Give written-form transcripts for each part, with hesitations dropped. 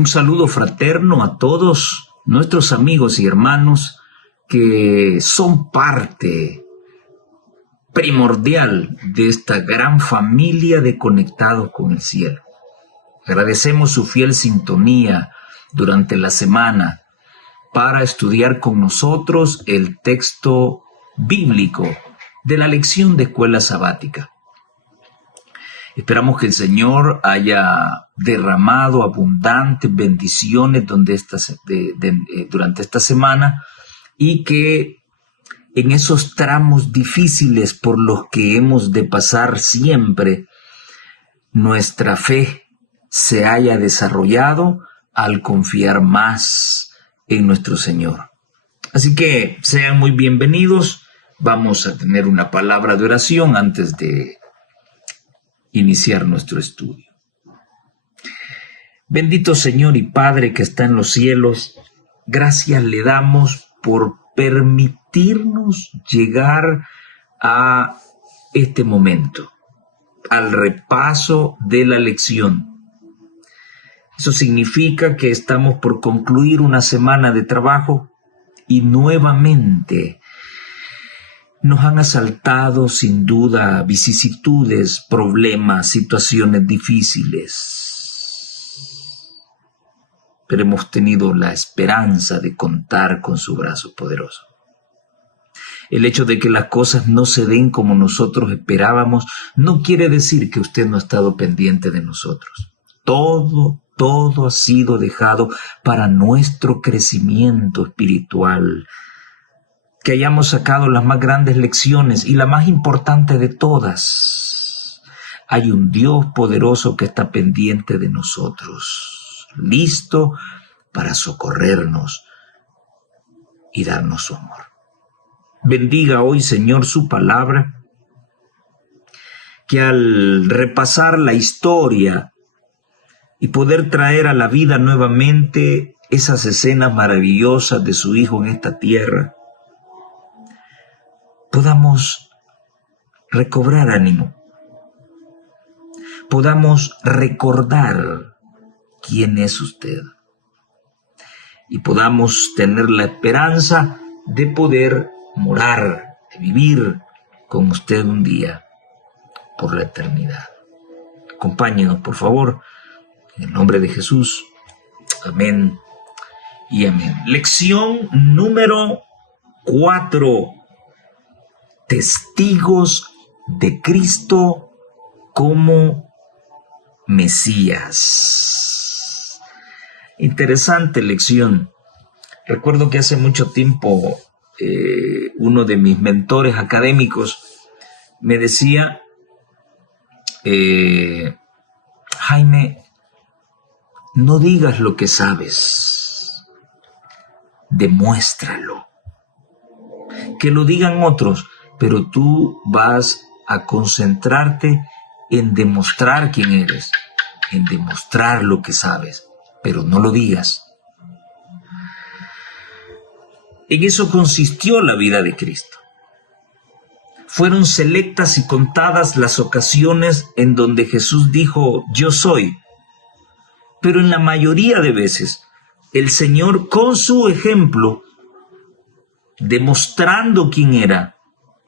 Un saludo fraterno a todos nuestros amigos y hermanos que son parte primordial de esta gran familia de conectados con el cielo. Agradecemos su fiel sintonía durante la semana para estudiar con nosotros el texto bíblico de la lección de escuela sabática. Esperamos que el Señor haya derramado abundantes bendiciones durante esta semana y que en esos tramos difíciles por los que hemos de pasar siempre, nuestra fe se haya desarrollado al confiar más en nuestro Señor. Así que sean muy bienvenidos. Vamos a tener una palabra de oración antes de iniciar nuestro estudio. Bendito Señor y Padre que está en los cielos, gracias le damos por permitirnos llegar a este momento, al repaso de la lección. Eso significa que estamos por concluir una semana de trabajo y nuevamente nos han asaltado sin duda vicisitudes, problemas, situaciones difíciles. Pero hemos tenido la esperanza de contar con su brazo poderoso. El hecho de que las cosas no se den como nosotros esperábamos no quiere decir que usted no ha estado pendiente de nosotros. Todo ha sido dejado para nuestro crecimiento espiritual. Que hayamos sacado las más grandes lecciones y la más importante de todas. Hay un Dios poderoso que está pendiente de nosotros, listo para socorrernos y darnos su amor. Bendiga hoy, Señor, su palabra, que al repasar la historia y poder traer a la vida nuevamente esas escenas maravillosas de su Hijo en esta tierra, podamos recobrar ánimo, podamos recordar quién es usted y podamos tener la esperanza de poder morar, de vivir con usted un día por la eternidad. Acompáñenos, por favor, en el nombre de Jesús. Amén y amén. Lección número 4. Testigos de Cristo como Mesías. Interesante lección. Recuerdo que hace mucho tiempo uno de mis mentores académicos me decía, Jaime, no digas lo que sabes, demuéstralo. Que lo digan otros, pero tú vas a concentrarte en demostrar quién eres, en demostrar lo que sabes, pero no lo digas. En eso consistió la vida de Cristo. Fueron selectas y contadas las ocasiones en donde Jesús dijo, yo soy. Pero en la mayoría de veces, el Señor con su ejemplo, demostrando quién era,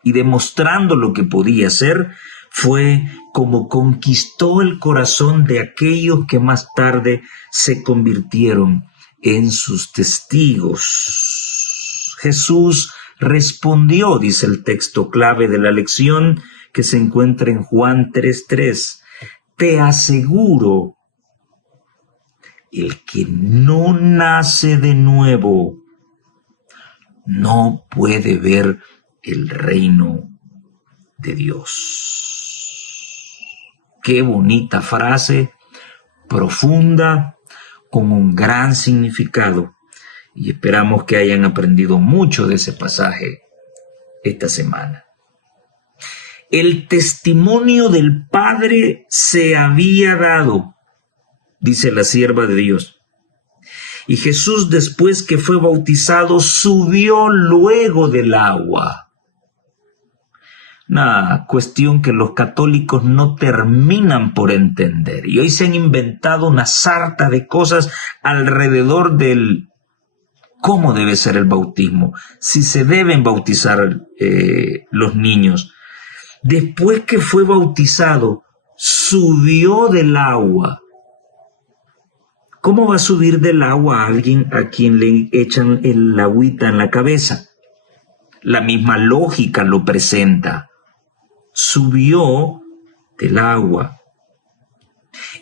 y demostrando lo que podía ser, fue como conquistó el corazón de aquellos que más tarde se convirtieron en sus testigos. Jesús respondió, dice el texto clave de la lección que se encuentra en Juan 3:3, te aseguro, el que no nace de nuevo no puede ver el reino de Dios. Qué bonita frase, profunda, con un gran significado. Y esperamos que hayan aprendido mucho de ese pasaje esta semana. El testimonio del Padre se había dado, dice la sierva de Dios. Y Jesús, después que fue bautizado, subió luego del agua. una cuestión que los católicos no terminan por entender. Y hoy se han inventado una sarta de cosas alrededor del cómo debe ser el bautismo, si se deben bautizar los niños. Después que fue bautizado, subió del agua. ¿Cómo va a subir del agua a alguien a quien le echan el agüita en la cabeza? La misma lógica lo presenta. Subió del agua.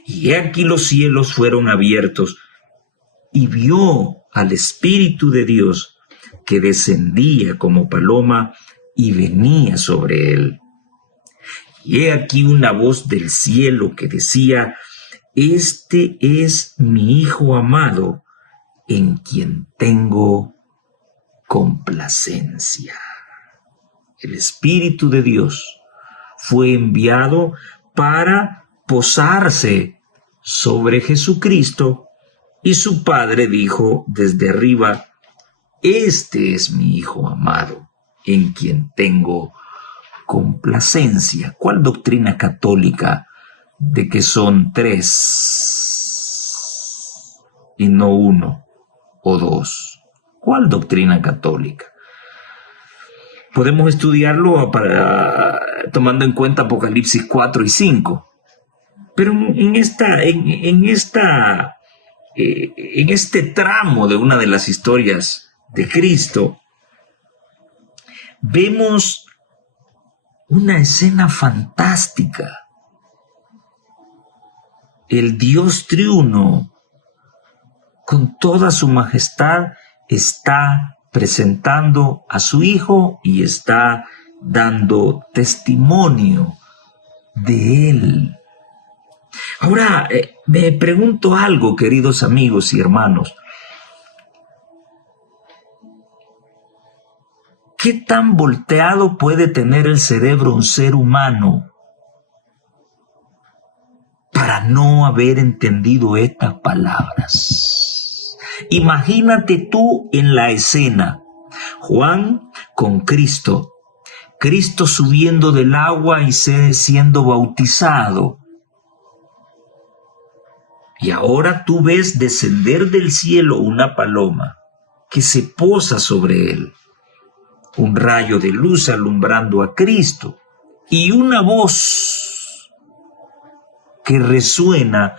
Y aquí los cielos fueron abiertos y vio al Espíritu de Dios que descendía como paloma y venía sobre él. Y he aquí una voz del cielo que decía: Este es mi Hijo amado, en quien tengo complacencia. El Espíritu de Dios fue enviado para posarse sobre Jesucristo, y su Padre dijo desde arriba: Este es mi Hijo amado, en quien tengo complacencia. ¿Cuál doctrina católica de que son 3 y no 1 o 2? ¿Cuál doctrina católica? Podemos estudiarlo tomando en cuenta Apocalipsis 4 y 5. Pero en este tramo de una de las historias de Cristo, vemos una escena fantástica. El Dios triuno, con toda su majestad, está presentando a su Hijo y está dando testimonio de Él. Ahora, me pregunto algo, queridos amigos y hermanos. ¿Qué tan volteado puede tener el cerebro un ser humano para no haber entendido estas palabras? Imagínate tú en la escena, Juan con Cristo, Cristo subiendo del agua y siendo bautizado. Y ahora tú ves descender del cielo una paloma que se posa sobre él, un rayo de luz alumbrando a Cristo y una voz que resuena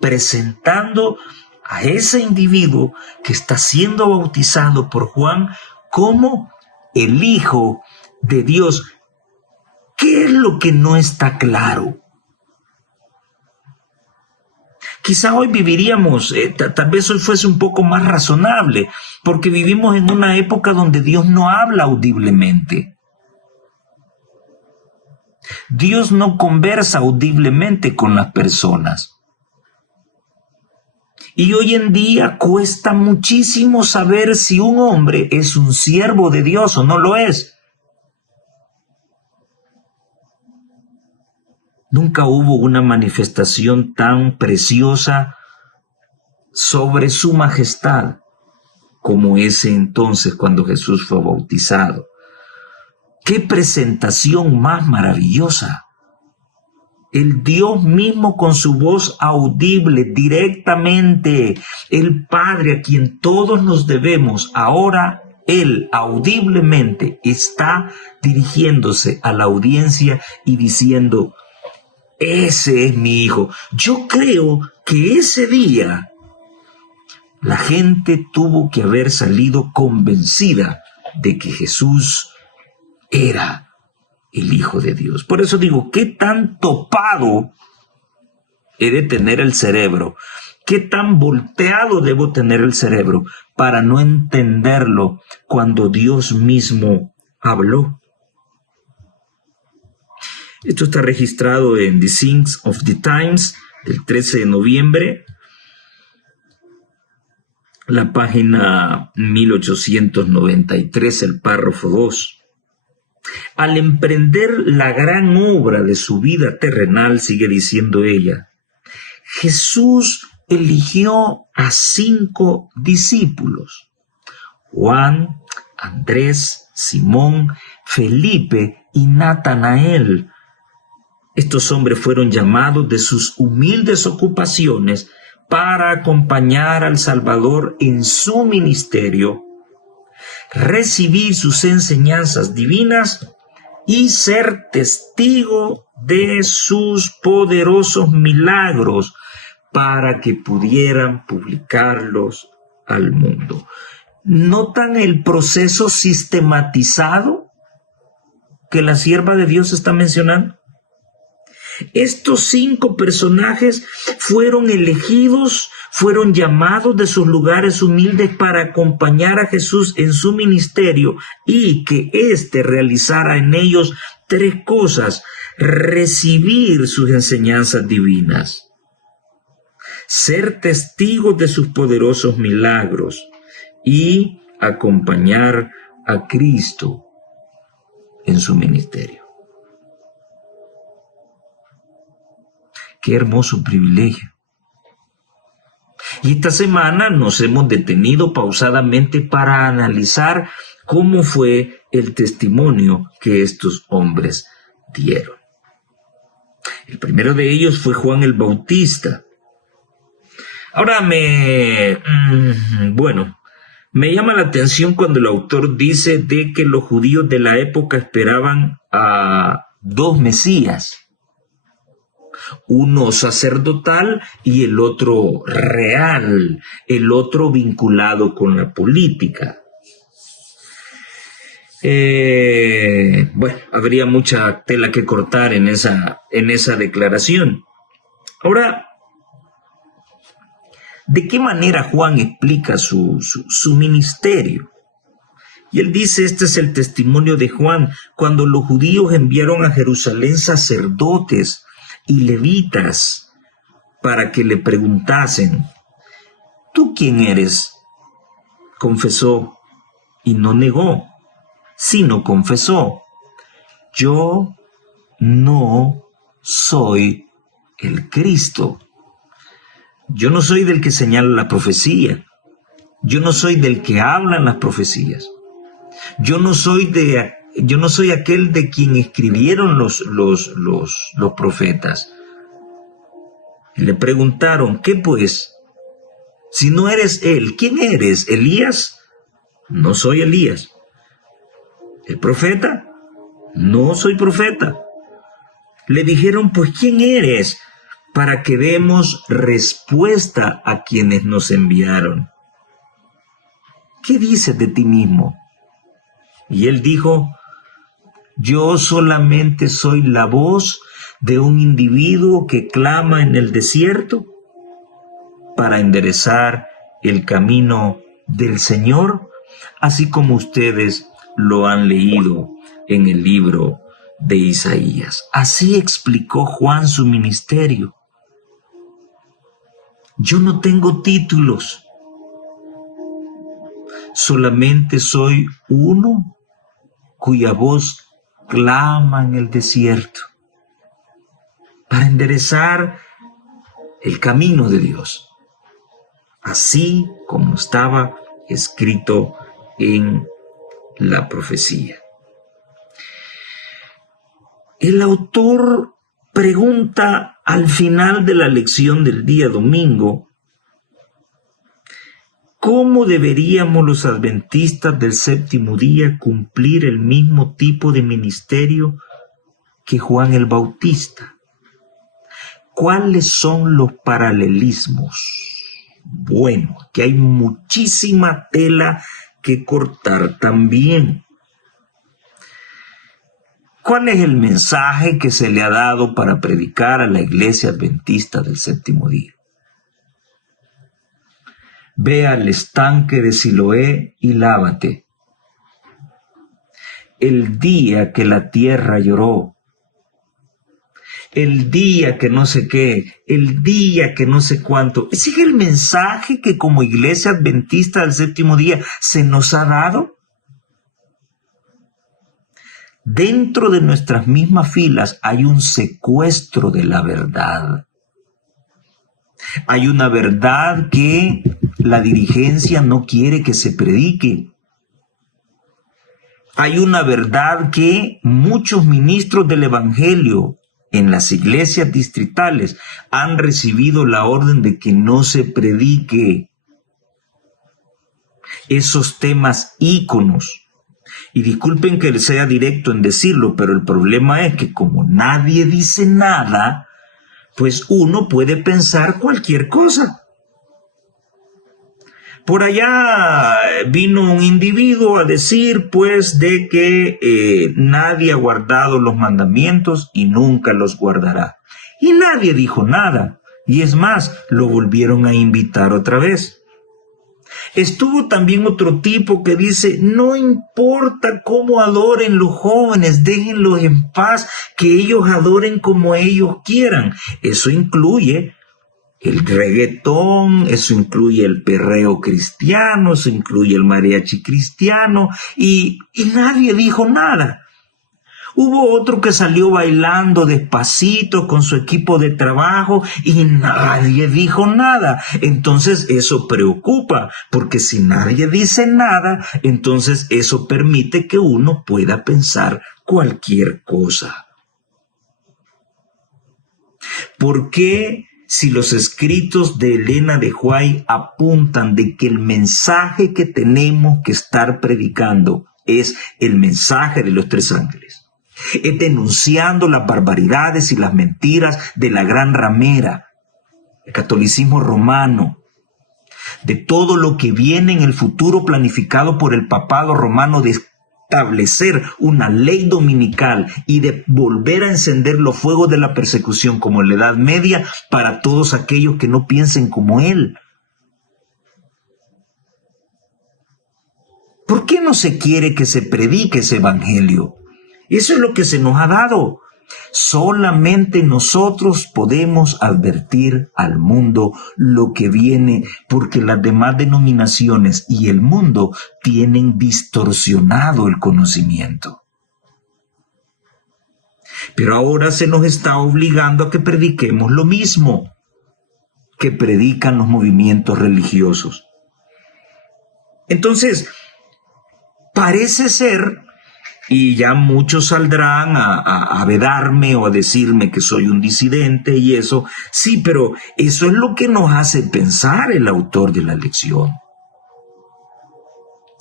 presentando a ese individuo que está siendo bautizado por Juan como el Hijo de Dios. ¿Qué es lo que no está claro? Quizá hoy viviríamos, tal vez hoy fuese un poco más razonable, porque vivimos en una época donde Dios no habla audiblemente. Dios no conversa audiblemente con las personas. Y hoy en día cuesta muchísimo saber si un hombre es un siervo de Dios o no lo es. Nunca hubo una manifestación tan preciosa sobre su majestad como ese entonces cuando Jesús fue bautizado. ¡Qué presentación más maravillosa! El Dios mismo con su voz audible directamente, el Padre a quien todos nos debemos, ahora Él audiblemente está dirigiéndose a la audiencia y diciendo: ese es mi Hijo. Yo creo que ese día la gente tuvo que haber salido convencida de que Jesús era el Hijo de Dios. Por eso digo, ¿qué tan topado he de tener el cerebro? ¿Qué tan volteado debo tener el cerebro para no entenderlo cuando Dios mismo habló? Esto está registrado en The Signs of the Times del 13 de noviembre, la página 1893, el párrafo 2. Al emprender la gran obra de su vida terrenal, sigue diciendo ella, Jesús eligió a 5 discípulos: Juan, Andrés, Simón, Felipe y Natanael. Estos hombres fueron llamados de sus humildes ocupaciones para acompañar al Salvador en su ministerio, recibir sus enseñanzas divinas y ser testigo de sus poderosos milagros para que pudieran publicarlos al mundo. ¿Notan el proceso sistematizado que la sierva de Dios está mencionando? Estos 5 personajes fueron elegidos, fueron llamados de sus lugares humildes para acompañar a Jesús en su ministerio y que éste realizara en ellos 3 cosas: recibir sus enseñanzas divinas, ser testigos de sus poderosos milagros y acompañar a Cristo en su ministerio. Qué hermoso privilegio. Y esta semana nos hemos detenido pausadamente para analizar cómo fue el testimonio que estos hombres dieron. El primero de ellos fue Juan el Bautista. Ahora me llama la atención cuando el autor dice de que los judíos de la época esperaban a 2 Mesías. Uno sacerdotal y el otro real, el otro vinculado con la política. Habría mucha tela que cortar en esa declaración. Ahora, ¿de qué manera Juan explica su ministerio? Y él dice, este es el testimonio de Juan, cuando los judíos enviaron a Jerusalén sacerdotes y levitas para que le preguntasen: ¿tú quién eres? Confesó y no negó, sino confesó: yo no soy el Cristo. Yo no soy del que señala la profecía. Yo no soy del que hablan las profecías. Yo no soy aquel de quien escribieron los profetas. Y le preguntaron: ¿qué pues? Si no eres él, ¿quién eres? ¿Elías? No soy Elías. ¿El profeta? No soy profeta. Le dijeron: pues ¿quién eres? Para que demos respuesta a quienes nos enviaron. ¿Qué dices de ti mismo? Y él dijo: yo solamente soy la voz de un individuo que clama en el desierto para enderezar el camino del Señor, así como ustedes lo han leído en el libro de Isaías. Así explicó Juan su ministerio. Yo no tengo títulos, solamente soy uno cuya voz clama en el desierto para enderezar el camino de Dios, así como estaba escrito en la profecía. El autor pregunta al final de la lección del día domingo: ¿cómo deberíamos los adventistas del séptimo día cumplir el mismo tipo de ministerio que Juan el Bautista? ¿Cuáles son los paralelismos? Bueno, aquí hay muchísima tela que cortar también. ¿Cuál es el mensaje que se le ha dado para predicar a la iglesia adventista del séptimo día? Ve al estanque de Siloé y lávate. El día que la tierra lloró, el día que no sé qué, el día que no sé cuánto. ¿Ese es el mensaje que como iglesia adventista del séptimo día se nos ha dado? Dentro de nuestras mismas filas hay un secuestro de la verdad. Hay una verdad que la dirigencia no quiere que se predique. Hay una verdad que muchos ministros del Evangelio en las iglesias distritales han recibido la orden de que no se predique esos temas íconos. Y disculpen que sea directo en decirlo, pero el problema es que como nadie dice nada, pues uno puede pensar cualquier cosa. Por allá vino un individuo a decir, pues, de que nadie ha guardado los mandamientos y nunca los guardará. Y nadie dijo nada. Y es más, lo volvieron a invitar otra vez. Estuvo también otro tipo que dice, no importa cómo adoren los jóvenes, déjenlos en paz, que ellos adoren como ellos quieran. Eso incluye el reggaetón, eso incluye el perreo cristiano, eso incluye el mariachi cristiano, y nadie dijo nada. Hubo otro que salió bailando despacito con su equipo de trabajo y nadie dijo nada. Entonces eso preocupa, porque si nadie dice nada, entonces eso permite que uno pueda pensar cualquier cosa. ¿Por qué? Si los escritos de Elena de White apuntan de que el mensaje que tenemos que estar predicando es el mensaje de los tres ángeles, es denunciando las barbaridades y las mentiras de la gran ramera, el catolicismo romano, de todo lo que viene en el futuro planificado por el papado romano de establecer una ley dominical y de volver a encender los fuegos de la persecución como en la Edad Media para todos aquellos que no piensen como él. ¿Por qué no se quiere que se predique ese evangelio? Eso es lo que se nos ha dado. Solamente nosotros podemos advertir al mundo lo que viene, porque las demás denominaciones y el mundo tienen distorsionado el conocimiento. Pero ahora se nos está obligando a que prediquemos lo mismo que predican los movimientos religiosos. Entonces, parece ser, y ya muchos saldrán a vedarme o a decirme que soy un disidente y eso. Sí, pero eso es lo que nos hace pensar el autor de la lección.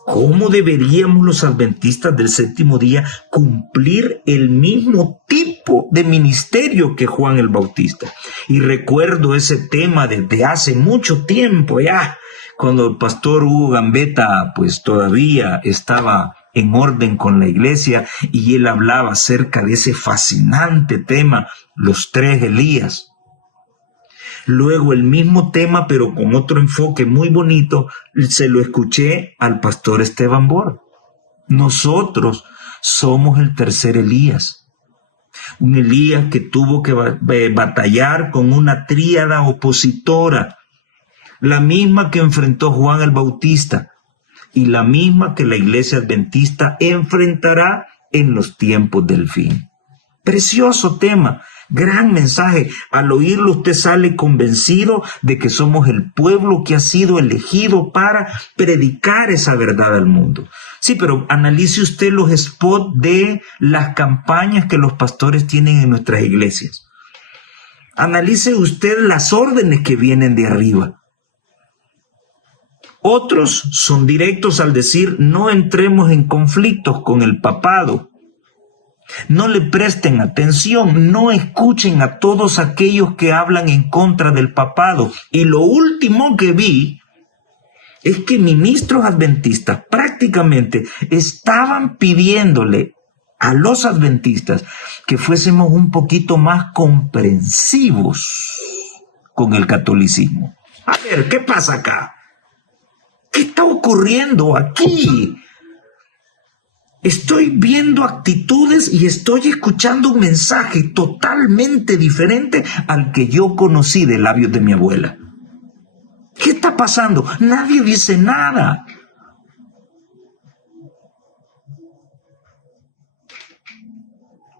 ¿Cómo deberíamos los adventistas del séptimo día cumplir el mismo tipo de ministerio que Juan el Bautista? Y recuerdo ese tema desde hace mucho tiempo ya, cuando el pastor Hugo Gambetta pues todavía estaba en orden con la iglesia y él hablaba acerca de ese fascinante tema, los tres Elías. Luego el mismo tema, pero con otro enfoque muy bonito, se lo escuché al pastor Esteban Bor. Nosotros somos el tercer Elías. Un Elías que tuvo que batallar con una tríada opositora, la misma que enfrentó Juan el Bautista y la misma que la iglesia adventista enfrentará en los tiempos del fin. Precioso tema, gran mensaje. Al oírlo usted sale convencido de que somos el pueblo que ha sido elegido para predicar esa verdad al mundo. Sí, pero analice usted los spots de las campañas que los pastores tienen en nuestras iglesias. Analice usted las órdenes que vienen de arriba. Otros son directos al decir no entremos en conflictos con el papado. No le presten atención, no escuchen a todos aquellos que hablan en contra del papado. Y lo último que vi es que ministros adventistas prácticamente estaban pidiéndole a los adventistas que fuésemos un poquito más comprensivos con el catolicismo. A ver, ¿qué pasa acá? ¿Qué está ocurriendo aquí? Estoy viendo actitudes y estoy escuchando un mensaje totalmente diferente al que yo conocí de labios de mi abuela. ¿Qué está pasando? Nadie dice nada.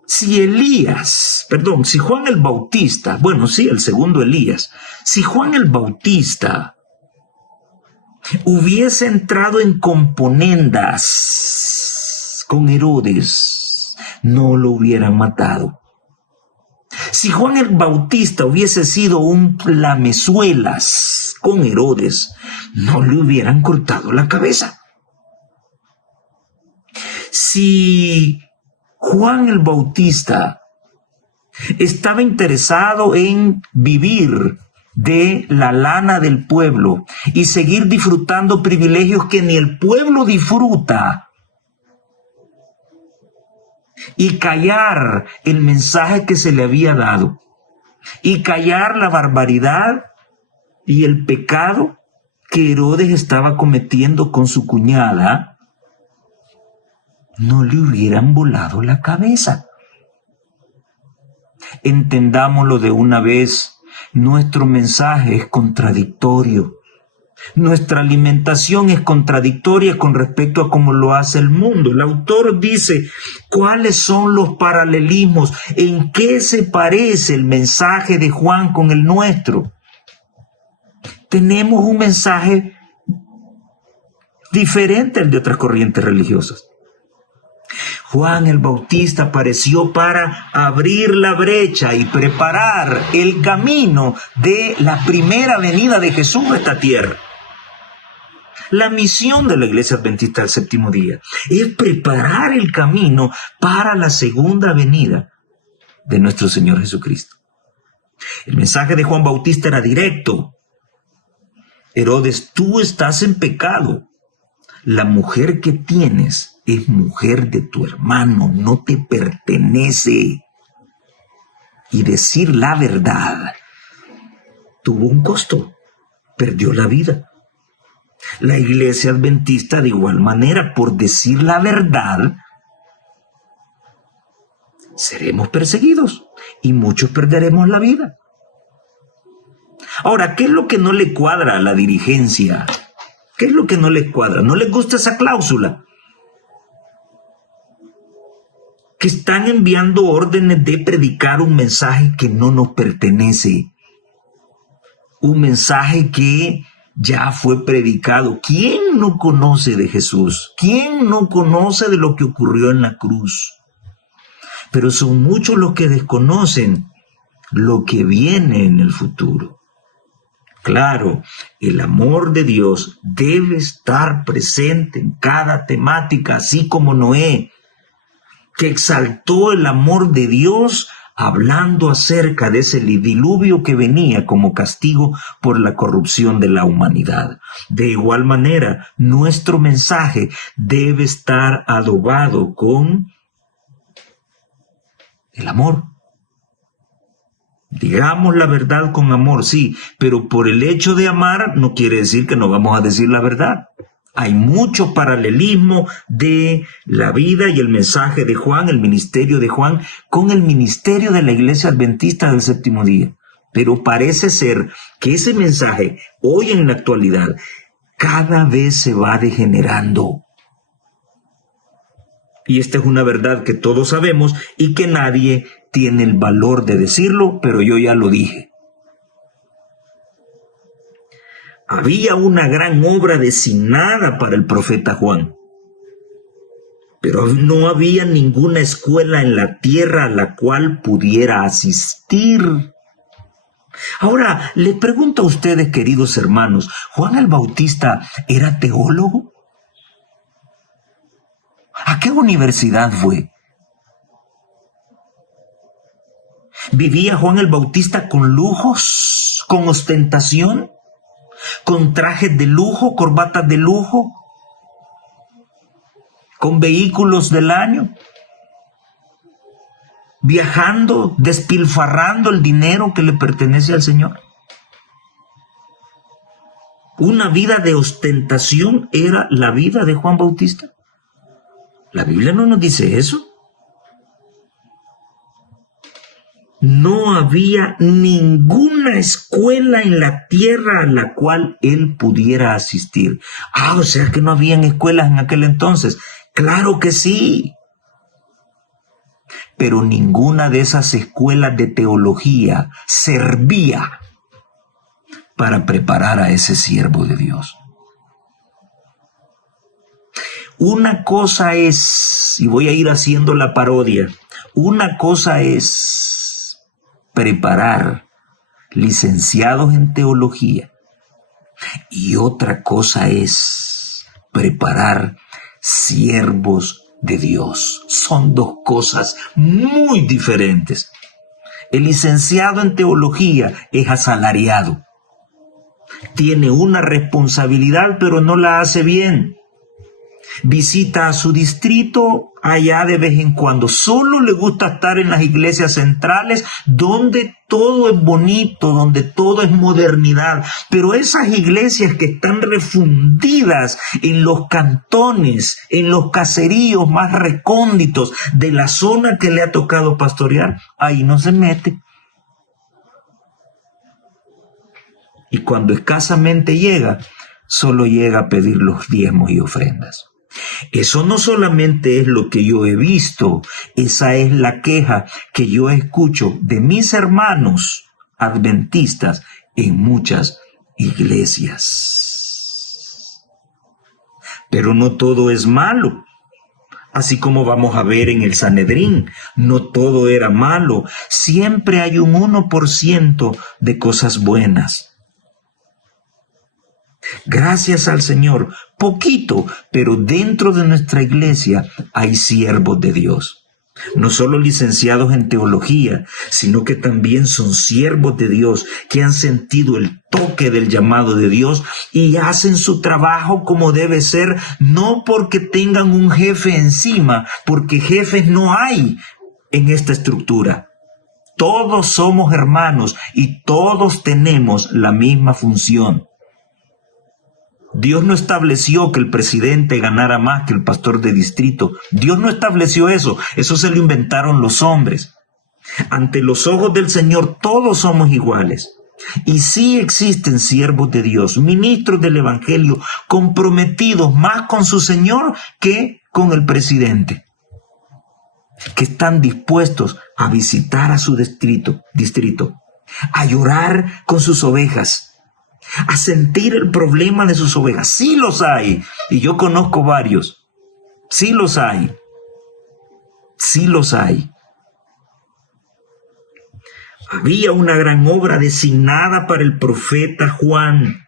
Si Juan el Bautista, bueno, sí, el segundo Elías, si Juan el Bautista hubiese entrado en componendas con Herodes, no lo hubieran matado. Si Juan el Bautista hubiese sido un lamezuelas con Herodes, no le hubieran cortado la cabeza. Si Juan el Bautista estaba interesado en vivir de la lana del pueblo y seguir disfrutando privilegios que ni el pueblo disfruta, y callar el mensaje que se le había dado, y callar la barbaridad y el pecado que Herodes estaba cometiendo con su cuñada, no le hubieran volado la cabeza. Entendámoslo de una vez, nuestro mensaje es contradictorio. Nuestra alimentación es contradictoria con respecto a cómo lo hace el mundo. El autor dice, ¿cuáles son los paralelismos? ¿En qué se parece el mensaje de Juan con el nuestro? Tenemos un mensaje diferente al de otras corrientes religiosas. Juan el Bautista apareció para abrir la brecha y preparar el camino de la primera venida de Jesús a esta tierra. La misión de la Iglesia Adventista del Séptimo Día es preparar el camino para la segunda venida de nuestro Señor Jesucristo. El mensaje de Juan Bautista era directo. Herodes, tú estás en pecado. La mujer que tienes es mujer de tu hermano, no te pertenece. Y decir la verdad tuvo un costo, perdió la vida. La Iglesia Adventista, de igual manera, por decir la verdad, seremos perseguidos y muchos perderemos la vida. Ahora, ¿qué es lo que no le cuadra a la dirigencia? ¿Qué es lo que no les cuadra? ¿No les gusta esa cláusula? Que están enviando órdenes de predicar un mensaje que no nos pertenece. Un mensaje que ya fue predicado. ¿Quién no conoce de Jesús? ¿Quién no conoce de lo que ocurrió en la cruz? Pero son muchos los que desconocen lo que viene en el futuro. Claro, el amor de Dios debe estar presente en cada temática, así como Noé, que exaltó el amor de Dios hablando acerca de ese diluvio que venía como castigo por la corrupción de la humanidad. De igual manera, nuestro mensaje debe estar adobado con el amor. Digamos la verdad con amor, sí, pero por el hecho de amar no quiere decir que no vamos a decir la verdad. Hay mucho paralelismo de la vida y el mensaje de Juan, el ministerio de Juan, con el ministerio de la Iglesia Adventista del Séptimo Día. Pero parece ser que ese mensaje, hoy en la actualidad, cada vez se va degenerando. Y esta es una verdad que todos sabemos y que nadie tiene el valor de decirlo, pero yo ya lo dije. Había una gran obra designada para el profeta Juan, pero no había ninguna escuela en la tierra a la cual pudiera asistir. Ahora, les pregunto a ustedes, queridos hermanos, ¿Juan el Bautista era teólogo? ¿A qué universidad fue? ¿Vivía Juan el Bautista con lujos, con ostentación? ¿Con trajes de lujo, corbatas de lujo? ¿Con vehículos del año? ¿Viajando, despilfarrando el dinero que le pertenece al Señor? ¿Una vida de ostentación era la vida de Juan Bautista? La Biblia no nos dice eso. No había ninguna escuela en la tierra a la cual él pudiera asistir. O sea que no habían escuelas en aquel entonces. Claro que sí. Pero ninguna de esas escuelas de teología servía para preparar a ese siervo de Dios. Una cosa es, y voy a ir haciendo la parodia. Una cosa es preparar licenciados en teología y otra cosa es preparar siervos de Dios. Son dos cosas muy diferentes. El licenciado en teología es asalariado. Tiene una responsabilidad, pero no la hace bien. Visita a su distrito allá de vez en cuando. Solo le gusta estar en las iglesias centrales donde todo es bonito, donde todo es modernidad. Pero esas iglesias que están refundidas en los cantones, en los caseríos más recónditos de la zona que le ha tocado pastorear, ahí no se mete. Y cuando escasamente llega, solo llega a pedir los diezmos y ofrendas. Eso no solamente es lo que yo he visto, esa es la queja que yo escucho de mis hermanos adventistas en muchas iglesias. Pero no todo es malo. Así como vamos a ver en el Sanedrín, no todo era malo. Siempre hay un 1% de cosas buenas. Gracias al Señor, poquito, pero dentro de nuestra iglesia hay siervos de Dios. No solo licenciados en teología, sino que también son siervos de Dios que han sentido el toque del llamado de Dios y hacen su trabajo como debe ser, no porque tengan un jefe encima, porque jefes no hay en esta estructura. Todos somos hermanos y todos tenemos la misma función. Dios no estableció que el presidente ganara más que el pastor de distrito. Dios no estableció eso. Eso se lo inventaron los hombres. Ante los ojos del Señor todos somos iguales. Y sí existen siervos de Dios, ministros del Evangelio, comprometidos más con su Señor que con el presidente, que están dispuestos a visitar a su distrito, a llorar con sus ovejas, a sentir el problema de sus ovejas. Sí los hay, y yo conozco varios. Sí los hay. Sí los hay. Había una gran obra designada para el profeta Juan,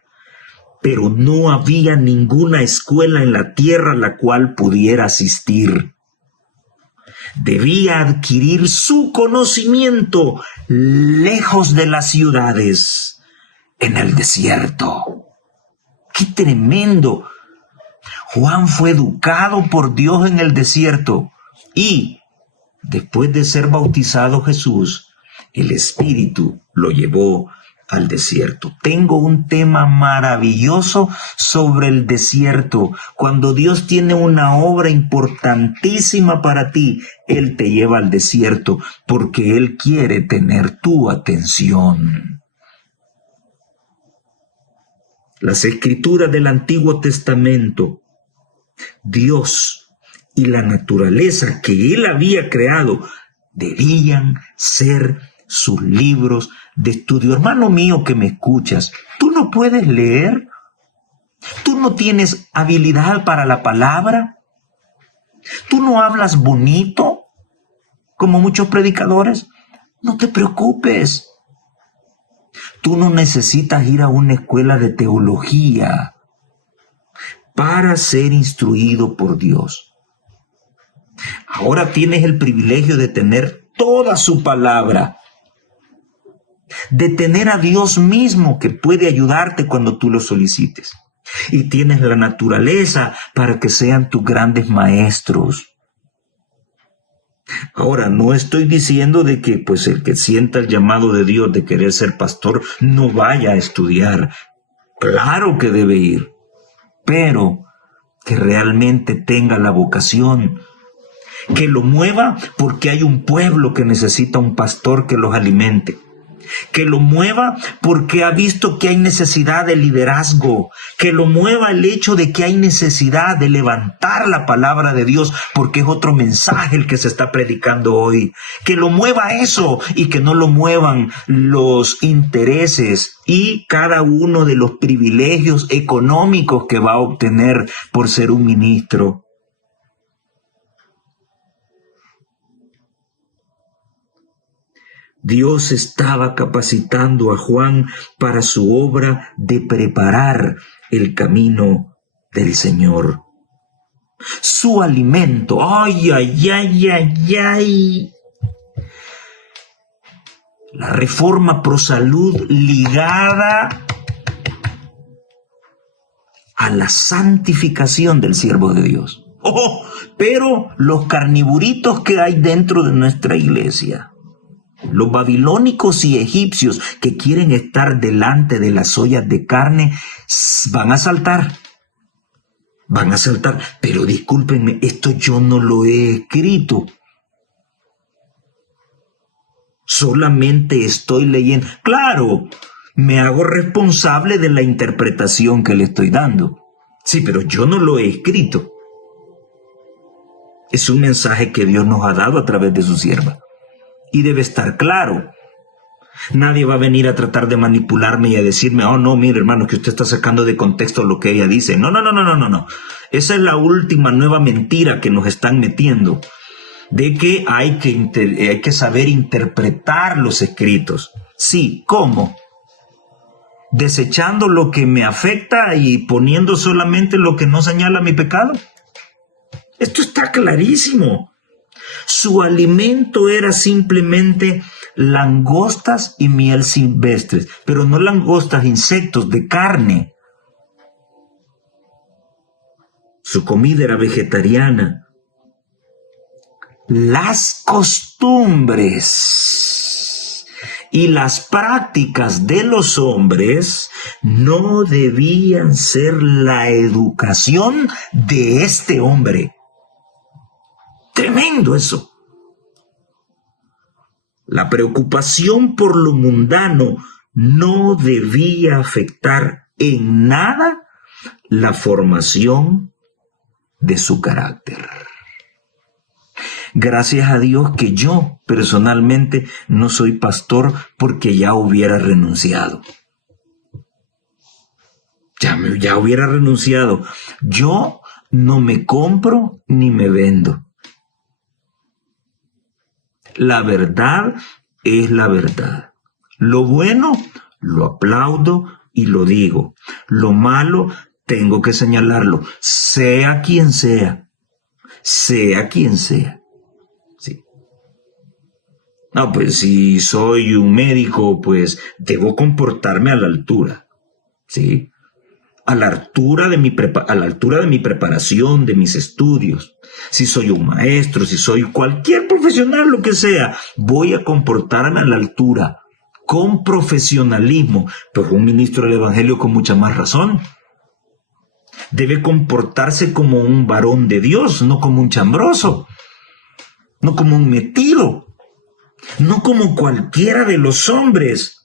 pero no había ninguna escuela en la tierra a la cual pudiera asistir. Debía adquirir su conocimiento lejos de las ciudades, en el desierto. ¡Qué tremendo! Juan fue educado por Dios en el desierto y, después de ser bautizado Jesús, el Espíritu lo llevó al desierto. Tengo un tema maravilloso sobre el desierto. Cuando Dios tiene una obra importantísima para ti, Él te lleva al desierto porque Él quiere tener tu atención. Las escrituras del Antiguo Testamento, Dios y la naturaleza que Él había creado debían ser sus libros de estudio. Hermano mío que me escuchas, ¿tú no puedes leer? ¿Tú no tienes habilidad para la palabra? ¿Tú no hablas bonito como muchos predicadores? No te preocupes. Tú no necesitas ir a una escuela de teología para ser instruido por Dios. Ahora tienes el privilegio de tener toda su palabra, de tener a Dios mismo que puede ayudarte cuando tú lo solicites. Y tienes la naturaleza para que sean tus grandes maestros. Ahora, no estoy diciendo de que pues el que sienta el llamado de Dios de querer ser pastor no vaya a estudiar. Claro que debe ir, pero que realmente tenga la vocación, que lo mueva porque hay un pueblo que necesita un pastor que los alimente. Que lo mueva porque ha visto que hay necesidad de liderazgo, que lo mueva el hecho de que hay necesidad de levantar la palabra de Dios porque es otro mensaje el que se está predicando hoy, que lo mueva eso y que no lo muevan los intereses y cada uno de los privilegios económicos que va a obtener por ser un ministro. Dios estaba capacitando a Juan para su obra de preparar el camino del Señor. Su alimento, ay, ay, ay, ay, ay. La reforma pro salud ligada a la santificación del siervo de Dios. Oh, pero los carnivoritos que hay dentro de nuestra iglesia, los babilónicos y egipcios que quieren estar delante de las ollas de carne, van a saltar. Van a saltar. Pero discúlpenme, esto yo no lo he escrito. Solamente estoy leyendo. Claro, me hago responsable de la interpretación que le estoy dando. Sí, pero yo no lo he escrito. Es un mensaje que Dios nos ha dado a través de su sierva. Y debe estar claro. Nadie va a venir a tratar de manipularme y a decirme, oh no, mire hermano, que usted está sacando de contexto lo que ella dice. No, no, no, no, no, no, no. Esa es la última nueva mentira que nos están metiendo. De que hay que saber interpretar los escritos. Sí, ¿cómo? Desechando lo que me afecta y poniendo solamente lo que no señala mi pecado. Esto está clarísimo. Su alimento era simplemente langostas y miel silvestres, pero no langostas, insectos de carne. Su comida era vegetariana. Las costumbres y las prácticas de los hombres no debían ser la educación de este hombre. Tremendo eso. La preocupación por lo mundano no debía afectar en nada la formación de su carácter. Gracias a Dios que yo personalmente no soy pastor, porque ya hubiera renunciado. Ya hubiera renunciado. Yo no me compro ni me vendo. La verdad es la verdad. Lo bueno lo aplaudo y lo digo. Lo malo tengo que señalarlo, sea quien sea. Sea quien sea. Sí. No, pues si soy un médico, pues debo comportarme a la altura. ¿Sí? A la altura de mi preparación, de mis estudios. Si soy un maestro, si soy cualquier profesional, lo que sea, voy a comportarme a la altura, con profesionalismo. Pues un ministro del Evangelio con mucha más razón. Debe comportarse como un varón de Dios, no como un chambroso, no como un metido, no como cualquiera de los hombres.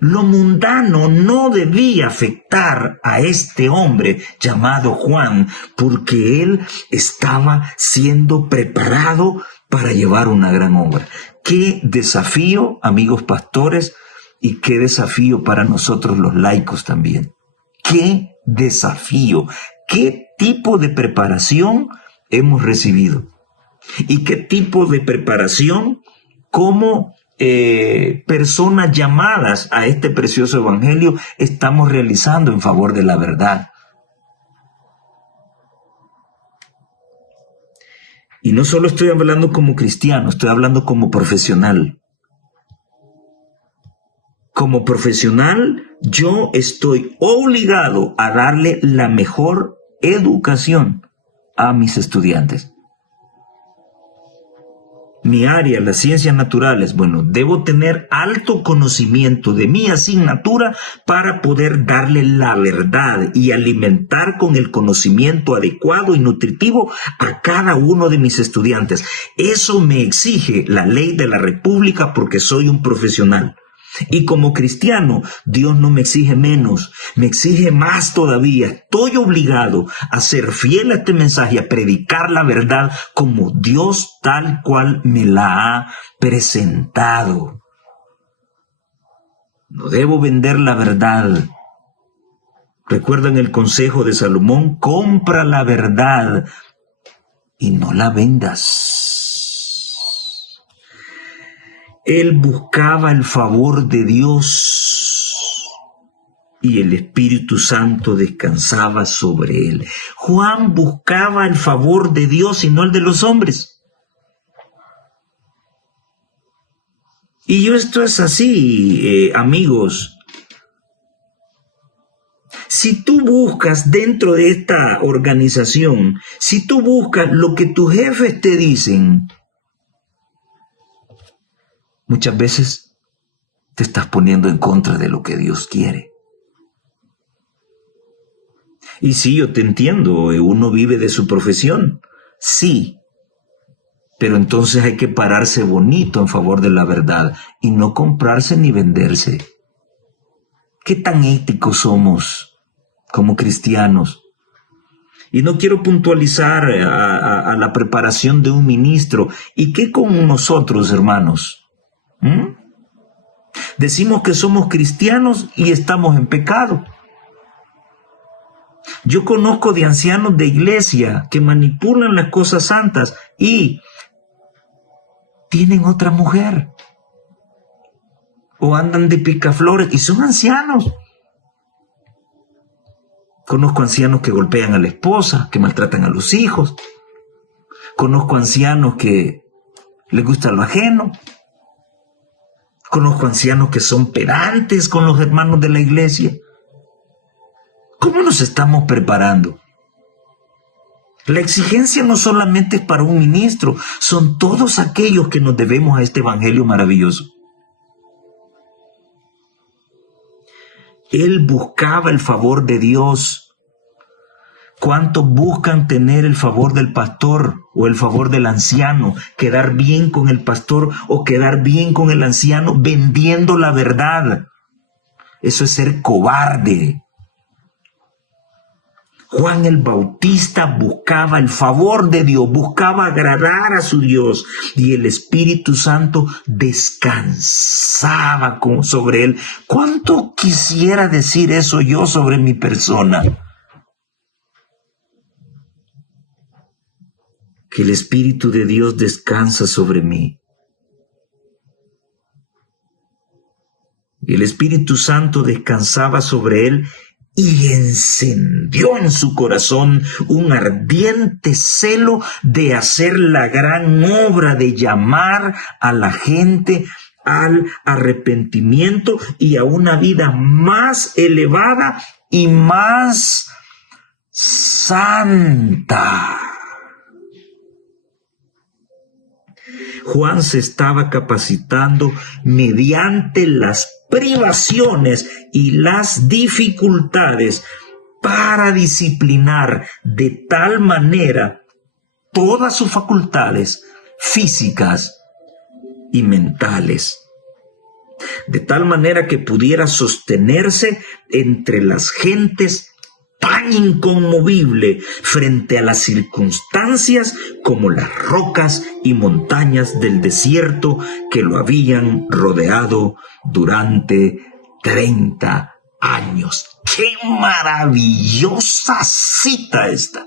Lo mundano no debía afectar a este hombre llamado Juan, porque él estaba siendo preparado para llevar una gran obra. ¡Qué desafío, amigos pastores! Y qué desafío para nosotros los laicos también. ¡Qué desafío! ¿Qué tipo de preparación hemos recibido? ¿Y qué tipo de preparación como personas llamadas a este precioso evangelio estamos realizando en favor de la verdad? Y no solo estoy hablando como cristiano, estoy hablando como profesional. Como profesional, yo estoy obligado a darle la mejor educación a mis estudiantes. Mi área, las ciencias naturales, bueno, debo tener alto conocimiento de mi asignatura para poder darle la verdad y alimentar con el conocimiento adecuado y nutritivo a cada uno de mis estudiantes. Eso me exige la ley de la República, porque soy un profesional. Y como cristiano, Dios no me exige menos, me exige más todavía. Estoy obligado a ser fiel a este mensaje, a predicar la verdad como Dios tal cual me la ha presentado. No debo vender la verdad. ¿Recuerdan el consejo de Salomón? Compra la verdad y no la vendas. Él buscaba el favor de Dios y el Espíritu Santo descansaba sobre él. Juan buscaba el favor de Dios y no el de los hombres. Y esto es así, amigos. Si tú buscas dentro de esta organización, si tú buscas lo que tus jefes te dicen, muchas veces te estás poniendo en contra de lo que Dios quiere. Y sí, yo te entiendo, uno vive de su profesión, sí, pero entonces hay que pararse bonito en favor de la verdad y no comprarse ni venderse. ¿Qué tan éticos somos como cristianos? Y no quiero puntualizar a la preparación de un ministro. ¿Y qué con nosotros, hermanos? Decimos que somos cristianos y estamos en pecado. Yo conozco de ancianos de iglesia que manipulan las cosas santas y tienen otra mujer. O andan de picaflores y son ancianos. Conozco ancianos que golpean a la esposa, que maltratan a los hijos. Conozco ancianos que les gusta lo ajeno. Conozco ancianos que son pedantes con los hermanos de la iglesia. ¿Cómo nos estamos preparando? La exigencia no solamente es para un ministro, son todos aquellos que nos debemos a este evangelio maravilloso. Él buscaba el favor de Dios. ¿Cuántos buscan tener el favor del pastor o el favor del anciano? Quedar bien con el pastor o quedar bien con el anciano vendiendo la verdad. Eso es ser cobarde. Juan el Bautista buscaba el favor de Dios, buscaba agradar a su Dios y el Espíritu Santo descansaba sobre él. ¿Cuánto quisiera decir eso yo sobre mi persona? Que el Espíritu de Dios descansa sobre mí. Y el Espíritu Santo descansaba sobre él y encendió en su corazón un ardiente celo de hacer la gran obra de llamar a la gente al arrepentimiento y a una vida más elevada y más santa. Juan se estaba capacitando mediante las privaciones y las dificultades para disciplinar de tal manera todas sus facultades físicas y mentales, de tal manera que pudiera sostenerse entre las gentes tan inconmovible frente a las circunstancias como las rocas y montañas del desierto que lo habían rodeado durante 30 años. ¡Qué maravillosa cita esta!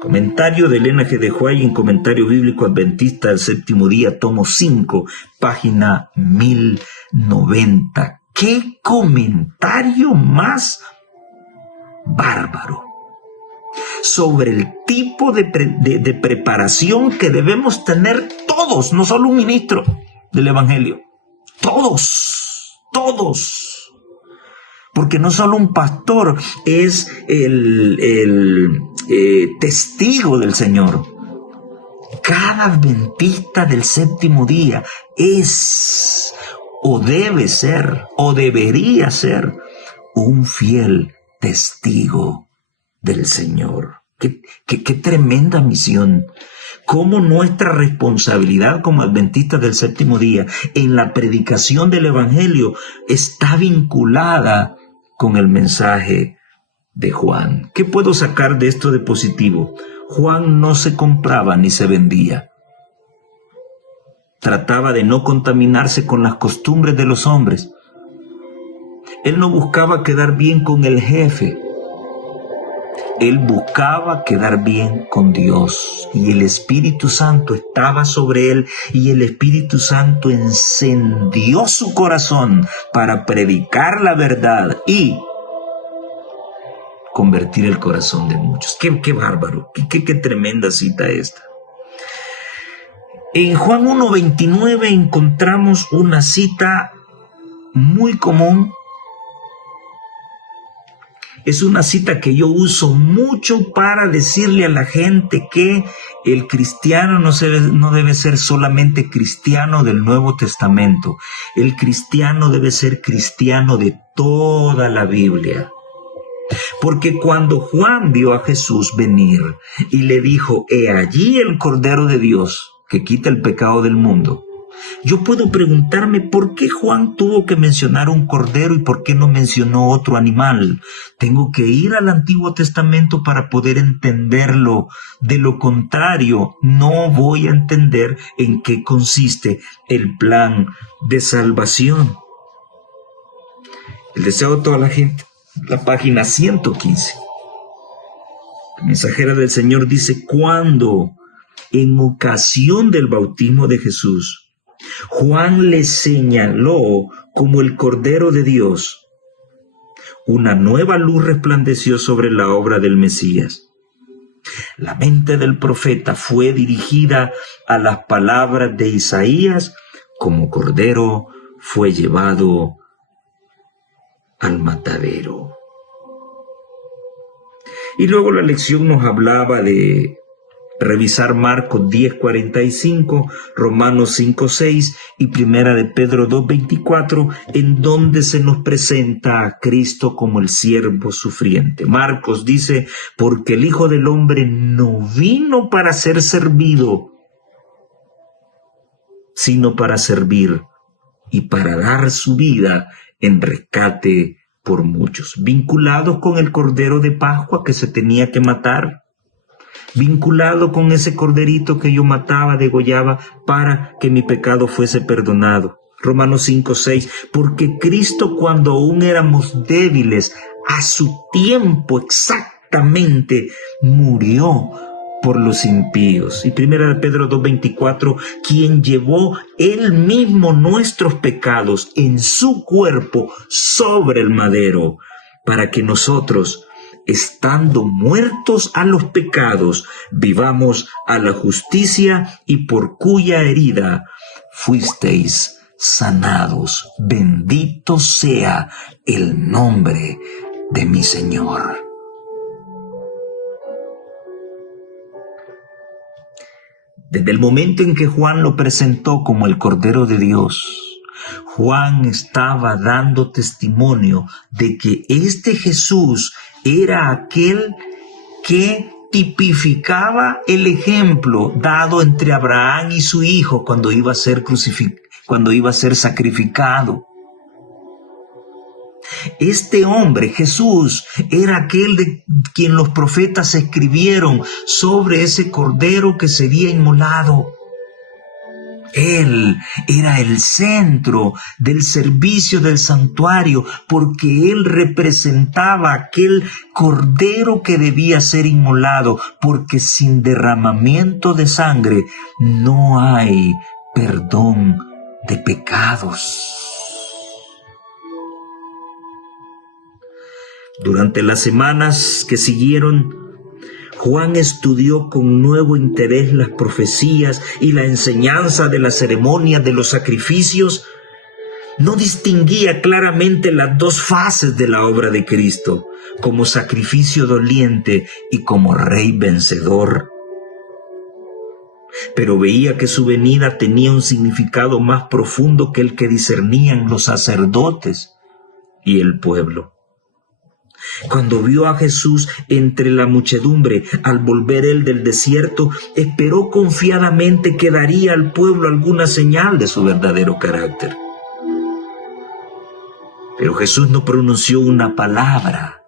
Comentario de Elena G. de White en Comentario Bíblico Adventista del Séptimo Día, tomo 5, página 1090. ¡Qué comentario más bárbaro sobre el tipo de preparación que debemos tener todos, no solo un ministro del Evangelio, todos, porque no solo un pastor es el testigo del Señor. Cada adventista del Séptimo Día es o debe ser o debería ser un fiel testigo del Señor. Qué tremenda misión. Cómo nuestra responsabilidad como adventistas del Séptimo Día en la predicación del Evangelio está vinculada con el mensaje de Juan. ¿Qué puedo sacar de esto de positivo? Juan no se compraba ni se vendía. Trataba de no contaminarse con las costumbres de los hombres. Él no buscaba quedar bien con el jefe. Él buscaba quedar bien con Dios y el Espíritu Santo estaba sobre él y el Espíritu Santo encendió su corazón para predicar la verdad y convertir el corazón de muchos. Qué bárbaro, qué tremenda cita esta. En Juan 1:29 encontramos una cita muy común. Es una cita que yo uso mucho para decirle a la gente que el cristiano no debe ser solamente cristiano del Nuevo Testamento. El cristiano debe ser cristiano de toda la Biblia. Porque cuando Juan vio a Jesús venir y le dijo, he allí el Cordero de Dios que quita el pecado del mundo, yo puedo preguntarme por qué Juan tuvo que mencionar un cordero y por qué no mencionó otro animal. Tengo que ir al Antiguo Testamento para poder entenderlo. De lo contrario, no voy a entender en qué consiste el plan de salvación. El deseo de toda la gente, la página 115. La mensajera del Señor dice, cuando en ocasión del bautismo de Jesús, Juan le señaló como el Cordero de Dios, una nueva luz resplandeció sobre la obra del Mesías. La mente del profeta fue dirigida a las palabras de Isaías, como cordero fue llevado al matadero. Y luego la lección nos hablaba de revisar Marcos 10:45, Romanos 5:6 y Primera de Pedro 2:24, en donde se nos presenta a Cristo como el siervo sufriente. Marcos dice, porque el Hijo del Hombre no vino para ser servido, sino para servir y para dar su vida en rescate por muchos, vinculados con el Cordero de Pascua que se tenía que matar, vinculado con ese corderito que yo mataba, degollaba, para que mi pecado fuese perdonado. Romanos 5:6, porque Cristo cuando aún éramos débiles, a su tiempo exactamente, murió por los impíos. Y Primera de Pedro 2:24, quien llevó él mismo nuestros pecados en su cuerpo sobre el madero, para que nosotros, estando muertos a los pecados, vivamos a la justicia, y por cuya herida fuisteis sanados. Bendito sea el nombre de mi Señor. Desde el momento en que Juan lo presentó como el Cordero de Dios, Juan estaba dando testimonio de que este Jesús era aquel que tipificaba el ejemplo dado entre Abraham y su hijo cuando iba a ser sacrificado. Este hombre, Jesús, era aquel de quien los profetas escribieron sobre ese cordero que sería inmolado. Él era el centro del servicio del santuario, porque él representaba aquel cordero que debía ser inmolado, porque sin derramamiento de sangre no hay perdón de pecados. Durante las semanas que siguieron, Juan estudió con nuevo interés las profecías y la enseñanza de las ceremonias de los sacrificios. No distinguía claramente las dos fases de la obra de Cristo, como sacrificio doliente y como rey vencedor. Pero veía que su venida tenía un significado más profundo que el que discernían los sacerdotes y el pueblo. Cuando vio a Jesús entre la muchedumbre, al volver él del desierto, esperó confiadamente que daría al pueblo alguna señal de su verdadero carácter. Pero Jesús no pronunció una palabra,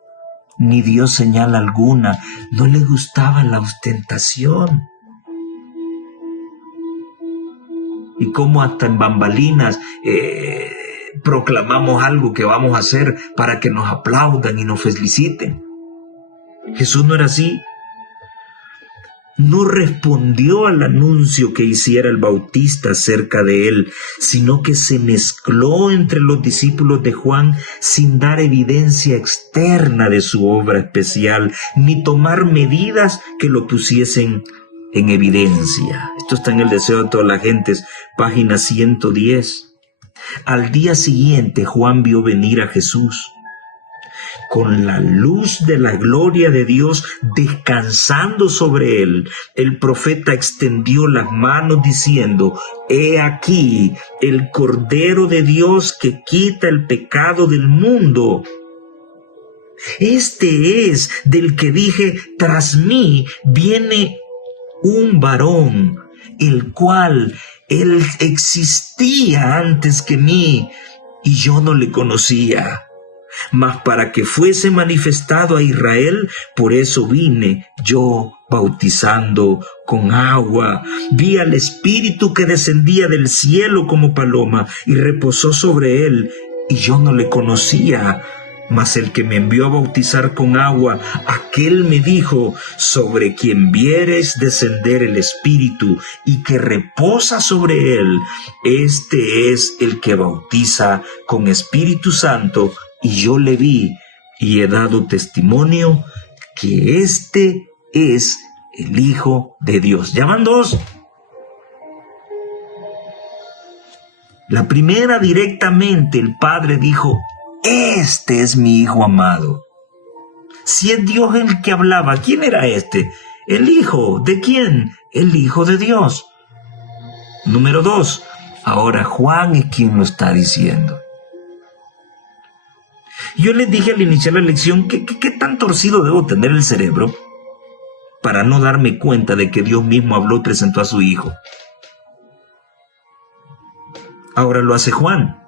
ni dio señal alguna. No le gustaba la ostentación. Y como hasta en bambalinas proclamamos algo que vamos a hacer para que nos aplaudan y nos feliciten. Jesús no era así. No respondió al anuncio que hiciera el Bautista acerca de él, sino que se mezcló entre los discípulos de Juan sin dar evidencia externa de su obra especial, ni tomar medidas que lo pusiesen en evidencia. Esto está en El deseo de todas las gentes, página 110. Al día siguiente, Juan vio venir a Jesús con la luz de la gloria de Dios descansando sobre él. El profeta extendió las manos diciendo: «He aquí el Cordero de Dios que quita el pecado del mundo. Este es del que dije: tras mí viene un varón, el cual él existía antes que mí, y yo no le conocía. Mas para que fuese manifestado a Israel, por eso vine yo bautizando con agua. Vi al Espíritu que descendía del cielo como paloma y reposó sobre él, y yo no le conocía. Mas el que me envió a bautizar con agua, aquel me dijo: sobre quien vieres descender el Espíritu y que reposa sobre él, este es el que bautiza con Espíritu Santo. Y yo le vi y he dado testimonio que este es el Hijo de Dios». Ya van dos. La primera, directamente el Padre dijo: «Este es mi Hijo amado». Si es Dios el que hablaba, ¿quién era este? El Hijo. ¿De quién? El Hijo de Dios. Número 2. Ahora Juan es quien lo está diciendo. Yo les dije al iniciar la lección que qué tan torcido debo tener el cerebro para no darme cuenta de que Dios mismo habló y presentó a su Hijo. Ahora lo hace Juan.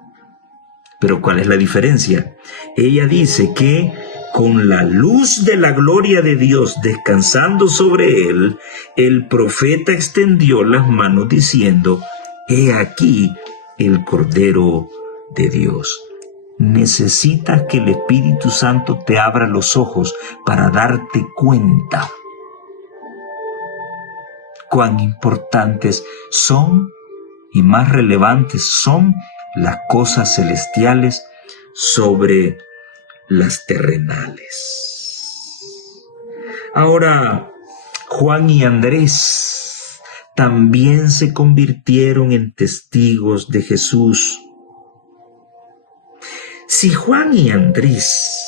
Pero ¿cuál es la diferencia? Ella dice que con la luz de la gloria de Dios descansando sobre él, el profeta extendió las manos diciendo: «He aquí el Cordero de Dios». Necesitas que el Espíritu Santo te abra los ojos para darte cuenta cuán importantes son y más relevantes son las cosas celestiales sobre las terrenales. Ahora, Juan y Andrés también se convirtieron en testigos de Jesús. Si Juan y Andrés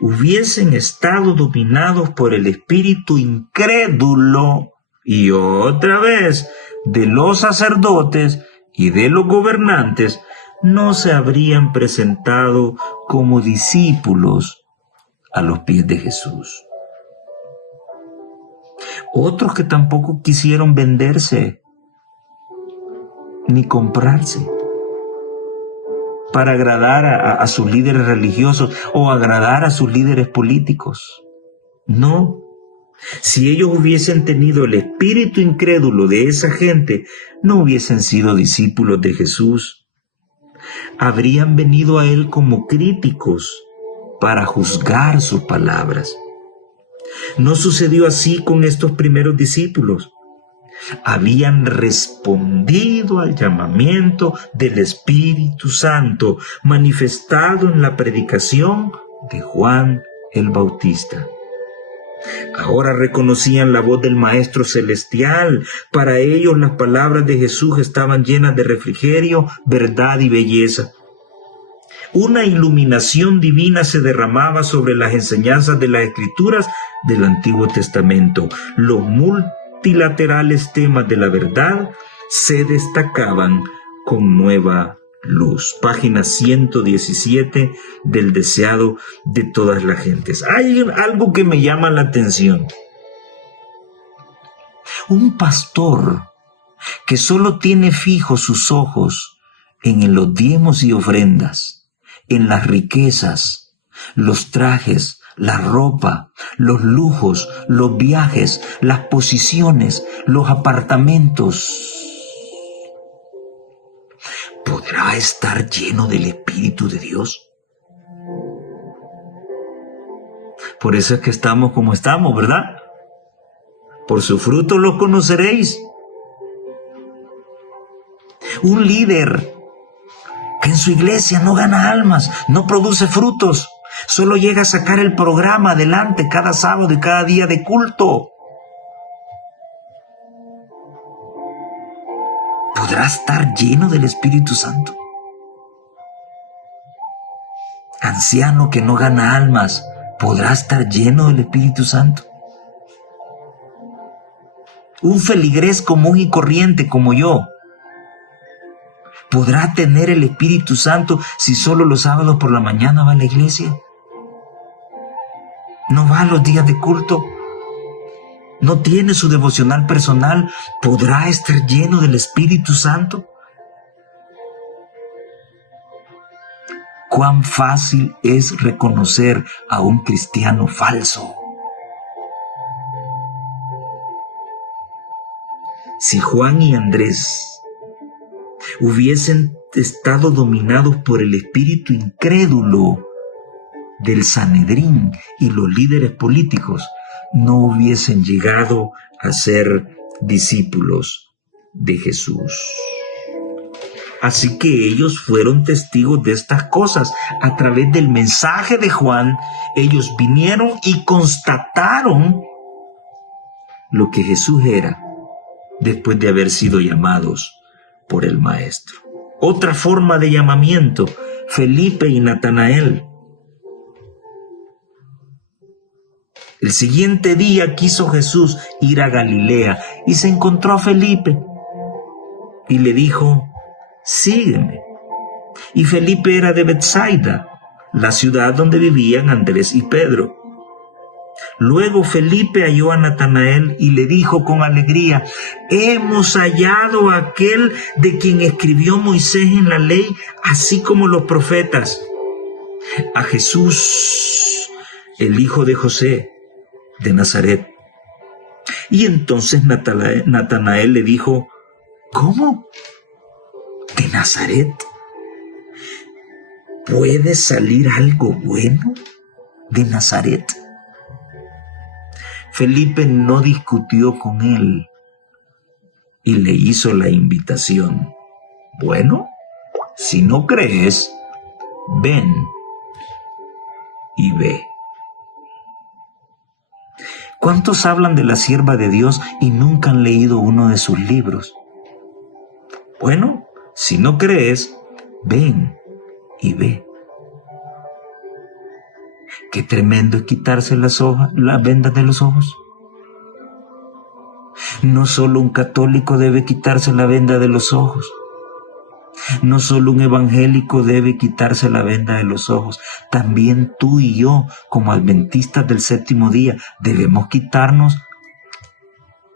hubiesen estado dominados por el espíritu incrédulo y otra vez de los sacerdotes y de los gobernantes, no se habrían presentado como discípulos a los pies de Jesús. Otros que tampoco quisieron venderse ni comprarse para agradar a sus líderes religiosos o agradar a sus líderes políticos. No. Si ellos hubiesen tenido el espíritu incrédulo de esa gente, no hubiesen sido discípulos de Jesús. Habrían venido a él como críticos para juzgar sus palabras. No sucedió así con estos primeros discípulos. Habían respondido al llamamiento del Espíritu Santo manifestado en la predicación de Juan el Bautista. Ahora reconocían la voz del Maestro Celestial. Para ellos las palabras de Jesús estaban llenas de refrigerio, verdad y belleza. Una iluminación divina se derramaba sobre las enseñanzas de las Escrituras del Antiguo Testamento. Los multilaterales temas de la verdad se destacaban con nueva luz. Página 117 del deseado de todas las gentes. Hay algo que me llama la atención. Un pastor que solo tiene fijos sus ojos en los diezmos y ofrendas, en las riquezas, los trajes, la ropa, los lujos, los viajes, las posiciones, los apartamentos. ¿Podrá estar lleno del Espíritu de Dios? Por eso es que estamos como estamos, ¿verdad? Por su fruto los conoceréis. Un líder que en su iglesia no gana almas, no produce frutos, solo llega a sacar el programa adelante cada sábado y cada día de culto. ¿Podrá estar lleno del Espíritu Santo? Anciano que no gana almas, ¿podrá estar lleno del Espíritu Santo? Un feligrés común y corriente como yo, ¿podrá tener el Espíritu Santo si solo los sábados por la mañana va a la iglesia? ¿No va a los días de culto? ¿No tiene su devocional personal? ¿Podrá estar lleno del Espíritu Santo? ¿Cuán fácil es reconocer a un cristiano falso? Si Juan y Andrés hubiesen estado dominados por el espíritu incrédulo del Sanedrín y los líderes políticos, no hubiesen llegado a ser discípulos de Jesús. Así que ellos fueron testigos de estas cosas. A través del mensaje de Juan, ellos vinieron y constataron lo que Jesús era después de haber sido llamados por el Maestro. Otra forma de llamamiento, Felipe y Natanael. El siguiente día quiso Jesús ir a Galilea y se encontró a Felipe y le dijo: sígueme. Y Felipe era de Betsaida, la ciudad donde vivían Andrés y Pedro. Luego Felipe halló a Natanael y le dijo con alegría: hemos hallado a aquel de quien escribió Moisés en la ley, así como los profetas, a Jesús, el hijo de José, de Nazaret. Y entonces Natanael le dijo: ¿cómo? ¿De Nazaret? ¿Puede salir algo bueno de Nazaret? Felipe no discutió con él y le hizo la invitación: bueno, si no crees, ven y ve. ¿Cuántos hablan de la sierva de Dios y nunca han leído uno de sus libros? Bueno, si no crees, ven y ve. Qué tremendo es quitarse las vendas de los ojos. No solo un católico debe quitarse la venda de los ojos. No solo un evangélico debe quitarse la venda de los ojos. También tú y yo, como adventistas del séptimo día, debemos quitarnos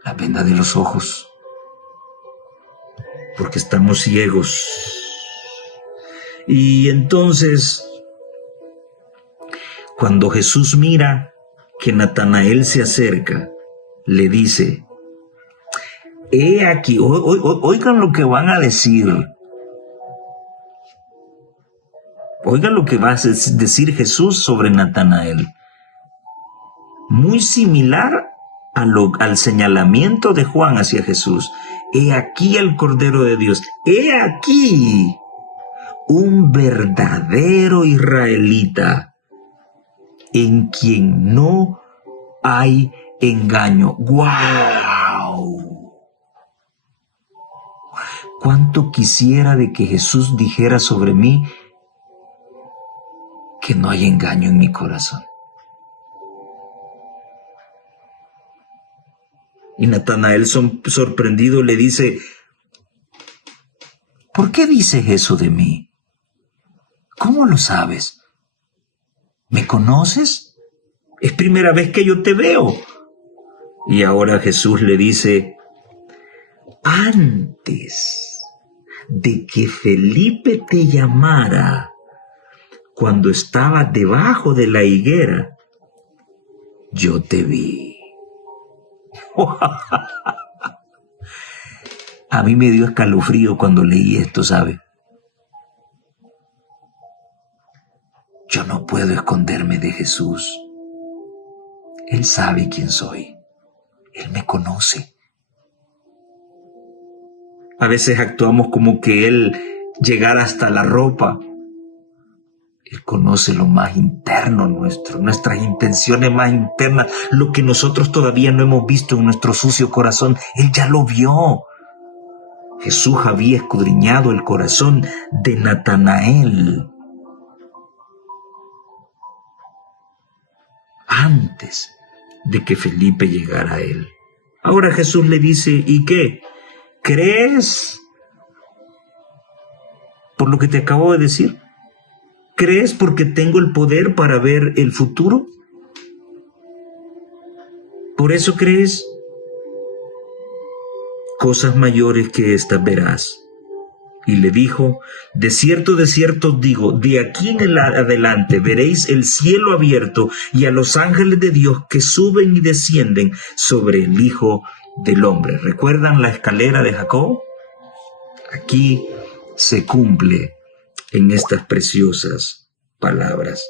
la venda de los ojos. Porque estamos ciegos. Y entonces, cuando Jesús mira que Natanael se acerca, le dice: he aquí, oigan lo que van a decir. Oigan lo que va a decir Jesús sobre Natanael. Muy similar al señalamiento de Juan hacia Jesús. He aquí el Cordero de Dios. He aquí un verdadero israelita en quien no hay engaño. ¡Guau! ¿Cuánto quisiera de que Jesús dijera sobre mí que no hay engaño en mi corazón? Y Natanael, sorprendido, le dice: ¿por qué dices eso de mí? ¿Cómo lo sabes? ¿Me conoces? Es primera vez que yo te veo. Y ahora Jesús le dice: antes de que Felipe te llamara, cuando estaba debajo de la higuera, yo te vi. A mí me dio escalofrío cuando leí esto, ¿sabe? Yo no puedo esconderme de Jesús. Él sabe quién soy. Él me conoce. A veces actuamos como que Él llegara hasta la ropa. Él conoce lo más interno nuestro, nuestras intenciones más internas, lo que nosotros todavía no hemos visto en nuestro sucio corazón. Él ya lo vio. Jesús había escudriñado el corazón de Natanael antes de que Felipe llegara a él. Ahora Jesús le dice, ¿y qué? ¿Crees por lo que te acabo de decir? ¿Crees porque tengo el poder para ver el futuro? ¿Por eso crees? Cosas mayores que estas verás. Y le dijo, de cierto os digo, de aquí en adelante veréis el cielo abierto y a los ángeles de Dios que suben y descienden sobre el Hijo del Hombre. ¿Recuerdan la escalera de Jacob? Aquí se cumple en estas preciosas palabras.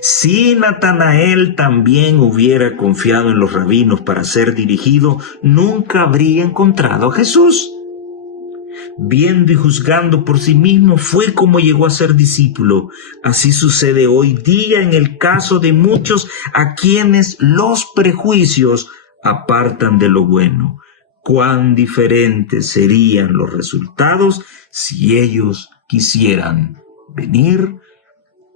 Si Natanael también hubiera confiado en los rabinos para ser dirigido, nunca habría encontrado a Jesús. Viendo y juzgando por sí mismo fue como llegó a ser discípulo. Así sucede hoy día en el caso de muchos a quienes los prejuicios apartan de lo bueno. Cuán diferentes serían los resultados si ellos quisieran venir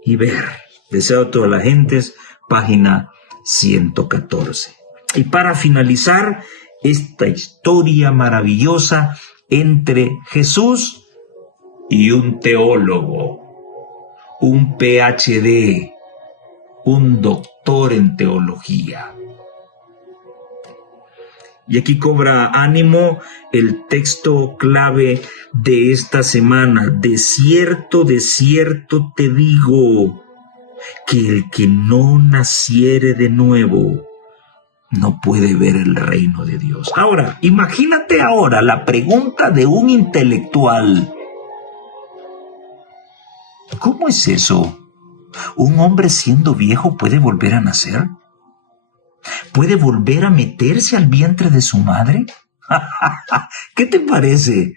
y ver. Deseo a todas las gentes, página 114. Y para finalizar esta historia maravillosa entre Jesús y un teólogo, un PhD, un doctor en teología. Y aquí cobra ánimo el texto clave de esta semana. De cierto te digo, que el que no naciere de nuevo no puede ver el reino de Dios. Ahora, imagínate ahora la pregunta de un intelectual. ¿Cómo es eso? ¿Un hombre siendo viejo puede volver a nacer? ¿Puede volver a meterse al vientre de su madre? ¿Qué te parece?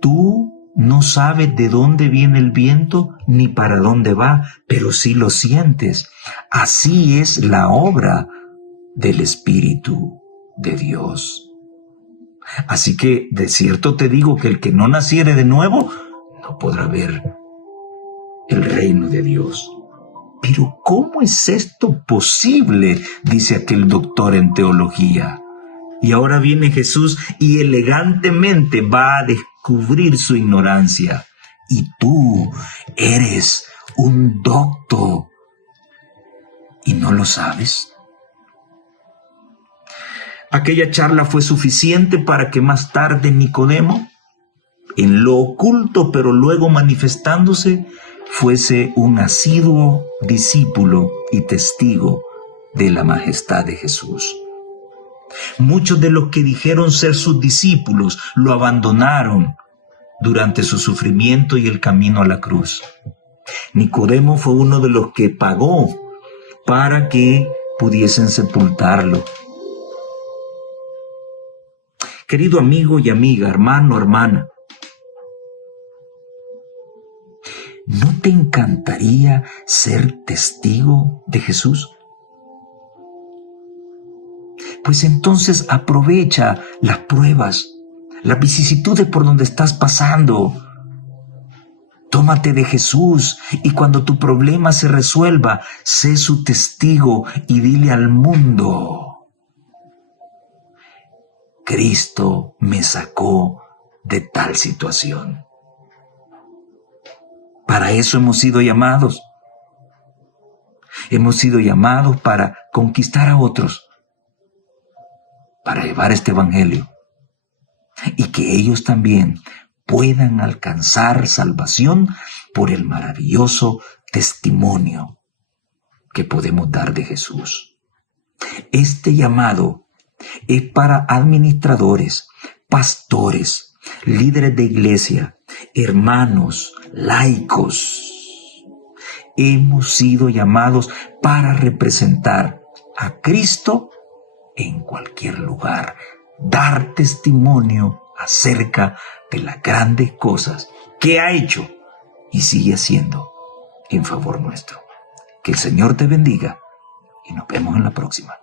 Tú no sabes de dónde viene el viento ni para dónde va, pero sí lo sientes. Así es la obra del Espíritu de Dios. Así que de cierto te digo que el que no naciere de nuevo no podrá ver el reino de Dios. Pero ¿cómo es esto posible?, dice aquel doctor en teología. Y ahora viene Jesús y elegantemente va a descubrir su ignorancia. Y tú eres un doctor y no lo sabes. Aquella charla fue suficiente para que más tarde Nicodemo, en lo oculto pero luego manifestándose, fuese un asiduo discípulo y testigo de la majestad de Jesús. Muchos de los que dijeron ser sus discípulos lo abandonaron durante su sufrimiento y el camino a la cruz. Nicodemo fue uno de los que pagó para que pudiesen sepultarlo. Querido amigo y amiga, hermano, hermana, ¿no te encantaría ser testigo de Jesús? Pues entonces aprovecha las pruebas, las vicisitudes por donde estás pasando. Tómate de Jesús y cuando tu problema se resuelva, sé su testigo y dile al mundo: Cristo me sacó de tal situación. Para eso hemos sido llamados. Hemos sido llamados para conquistar a otros, para llevar este evangelio y que ellos también puedan alcanzar salvación por el maravilloso testimonio que podemos dar de Jesús. Este llamado es para administradores, pastores, líderes de iglesia, hermanos, laicos. hemos sido llamados para representar a Cristo en cualquier lugar, dar testimonio acerca de las grandes cosas que ha hecho y sigue haciendo en favor nuestro. Que el Señor te bendiga y nos vemos en la próxima.